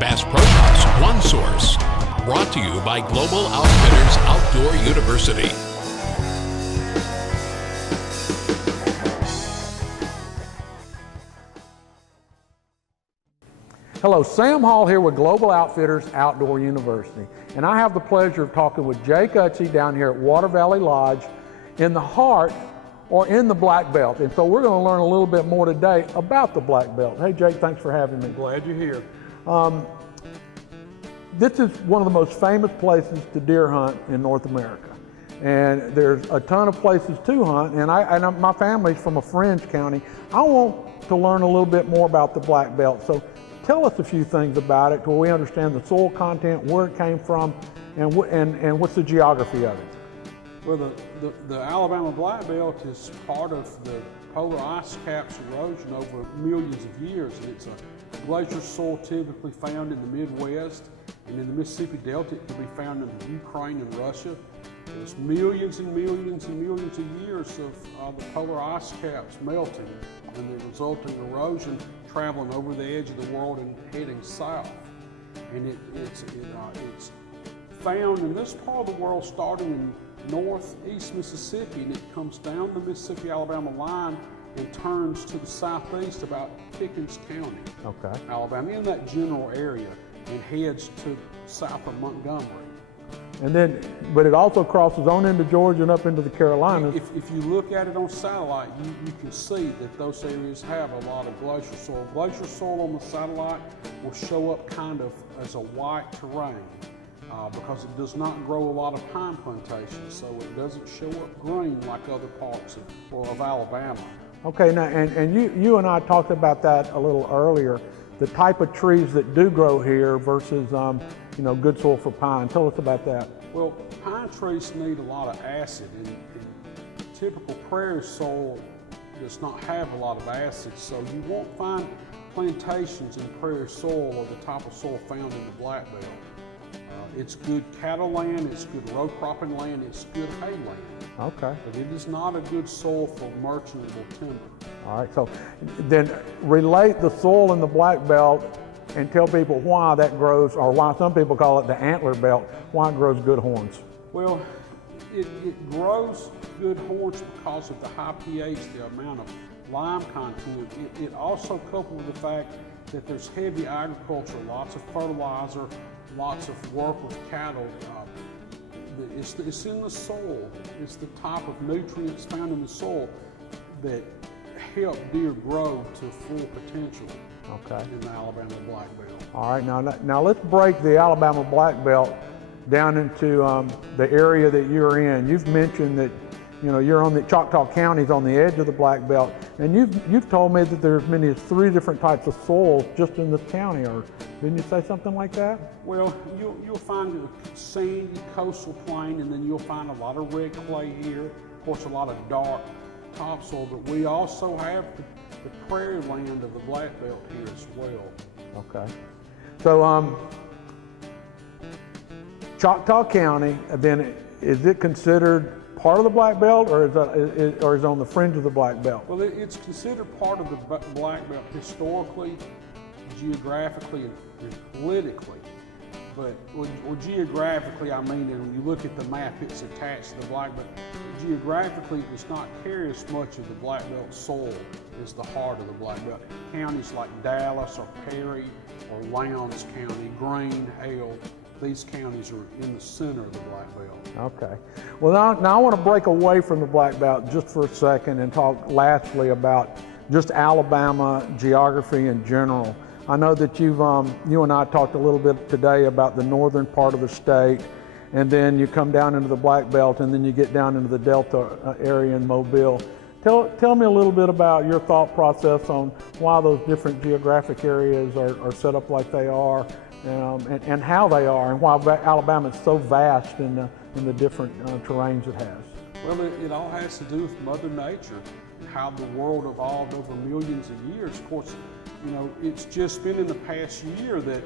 Bass Pro Shops, one source. Brought to you by Global Outfitters Outdoor University. Hello, Sam Hall here with Global Outfitters Outdoor University, and I have the pleasure of talking with Jake Utsey down here at Water Valley Lodge in the heart or in the Black Belt. And so we're going to learn a little bit more today about the Black Belt. Hey Jake, thanks for having me. Glad you're here. This is one of the most famous places to deer hunt in North America. And there's a ton of places to hunt, and my family's from a fringe county. I want to learn a little bit more about the Black Belt. So tell us a few things about it, where we understand the soil content, where it came from, and what's the geography of it. Well, the Alabama Black Belt is part of the polar ice caps erosion over millions of years, and it's a glacier soil typically found in the Midwest, and in the Mississippi Delta it can be found in Ukraine and Russia. There's millions and millions and millions of years of the polar ice caps melting and the resulting erosion traveling over the edge of the world and heading south. And it's found in this part of the world starting in northeast Mississippi, and it comes down the Mississippi-Alabama line and turns to the southeast about Pickens County, okay, Alabama, in that general area, and heads to south of Montgomery. And then, but it also crosses on into Georgia and up into the Carolinas. If you look at it on satellite, you can see that those areas have a lot of glacier soil. Glacier soil on the satellite will show up kind of as a white terrain because it does not grow a lot of pine plantations, so it doesn't show up green like other parts of Alabama. Okay, now, and you and I talked about that a little earlier, the type of trees that do grow here versus good soil for pine. Tell us about that. Well, pine trees need a lot of acid, and typical prairie soil does not have a lot of acid, so you won't find plantations in prairie soil or the type of soil found in the Black Belt. It's good cattle land, it's good row cropping land, it's good hay land. Okay. But it is not a good soil for merchantable timber. All right, so then relate the soil in the Black Belt and tell people why that grows, or why some people call it the antler belt, why it grows good horns. Well, it grows good horns because of the high pH, the amount of lime content. It also coupled with the fact that there's heavy agriculture, lots of fertilizer, lots of work with cattle. It's in the soil. It's the type of nutrients found in the soil that help deer grow to full potential. Okay. In the Alabama Black Belt. All right, now let's break the Alabama Black Belt down into the area that you're in. You've mentioned that you're on the Choctaw County's on the edge of the Black Belt, and you've told me that there's as many as 3 different types of soils just in this county, or didn't you say something like that? Well, you'll find a sandy coastal plain, and then you'll find a lot of red clay here, of course a lot of dark topsoil, but we also have the prairie land of the Black Belt here as well. Okay. So Choctaw County, then is it considered part of the Black Belt, or is it on the fringe of the Black Belt? Well, it's considered part of the Black Belt historically, geographically, and politically. But geographically, I mean, when you look at the map, it's attached to the Black Belt. Geographically, it does not carry as much of the Black Belt soil as the heart of the Black Belt. Counties like Dallas or Perry or Lowndes County, Greene, Hale, these counties are in the center of the Black Belt. Okay. Well, now I want to break away from the Black Belt just for a second and talk lastly about just Alabama geography in general. I know that you and I talked a little bit today about the northern part of the state, and then you come down into the Black Belt, and then you get down into the Delta area in Mobile. Tell me a little bit about your thought process on why those different geographic areas are set up like they are, and how they are, and why Alabama is so vast in the different terrains it has. Well, it all has to do with Mother Nature, how the world evolved over millions of years. Of course, it's just been in the past year that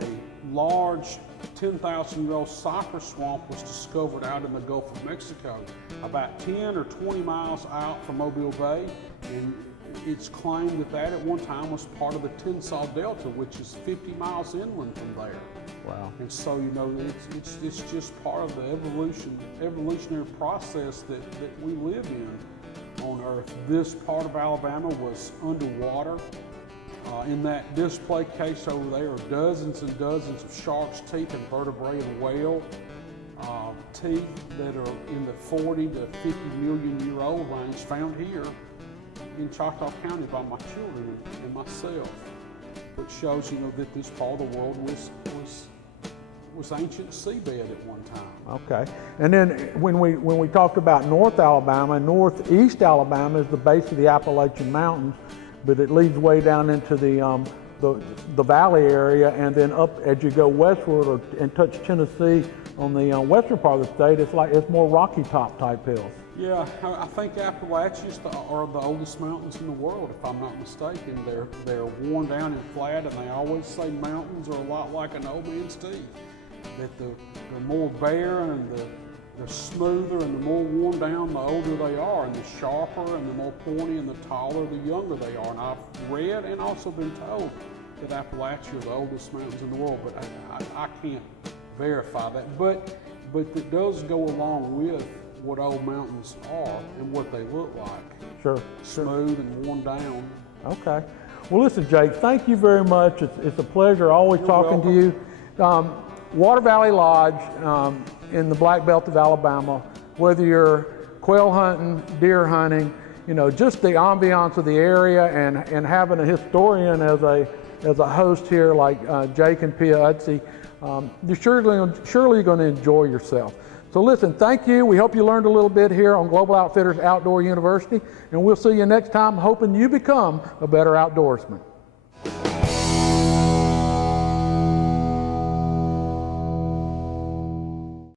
a large 10,000-year-old cypress swamp was discovered out in the Gulf of Mexico, about 10 or 20 miles out from Mobile Bay, and it's claimed that that at one time was part of the Tensas Delta, which is 50 miles inland from there. Wow. And so, you know, it's just part of the evolutionary process that we live in on Earth. This part of Alabama was underwater. In that display case over there are dozens and dozens of shark's teeth and vertebrae and whale teeth that are in the 40 to 50 million year old range, found here in Choctaw County by my children and myself, which shows, you know, that this part of the world was ancient seabed at one time. Okay. And then when we talked about North Alabama, Northeast Alabama is the base of the Appalachian Mountains, but it leads way down into the valley area, and then up as you go westward and touch Tennessee on the western part of the state, it's more rocky top type hills. Yeah, I think Appalachians are the oldest mountains in the world, if I'm not mistaken. They're worn down and flat, and they always say mountains are a lot like an old man's teeth. That they're more bare and they're smoother, and the more worn down, the older they are, and the sharper and the more pointy and the taller, the younger they are. And I've read and also been told that Appalachia are the oldest mountains in the world, but I can't verify that. But it does go along with what old mountains are and what they look like. Sure. Smooth and worn down. Okay. Well, listen, Jake, thank you very much. It's a pleasure always talking to you. Water Valley Lodge in the Black Belt of Alabama, whether you're quail hunting, deer hunting, you know, just the ambiance of the area, and having a historian as a host here like Jake and Pia Utsi, you're surely going to enjoy yourself. So listen, thank you. We hope you learned a little bit here on Global Outfitters Outdoor University, and we'll see you next time, hoping you become a better outdoorsman.